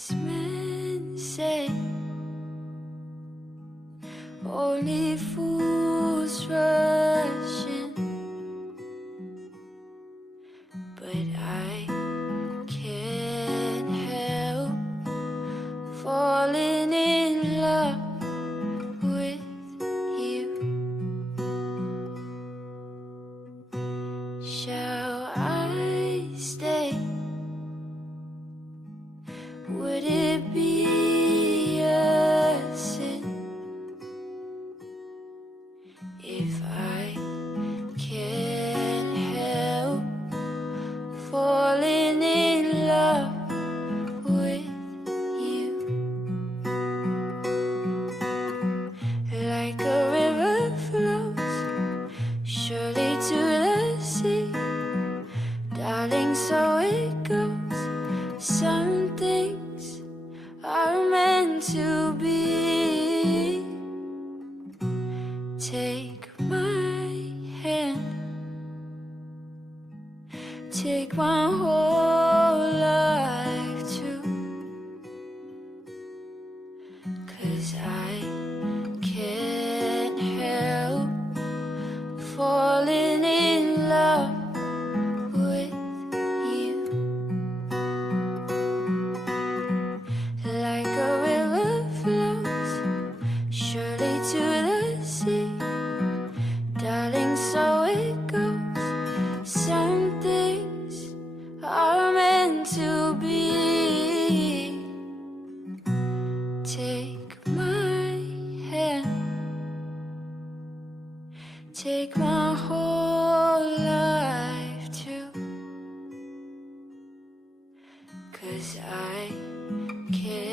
wise men say only fools rush in, but I can't help falling in love with you. Shall I stay? Would it be a sin if I can't help falling in love with you? Like a river flows surely to the sea, darling, so it goes. Some things are meant to be. Take my hand, take my whole life too, 'cause I can't help falling in love with you. Like a river flows surely to the sea, darling, so it goes. Some things are meant to be. Take my hand, take my whole life too, 'cause I can't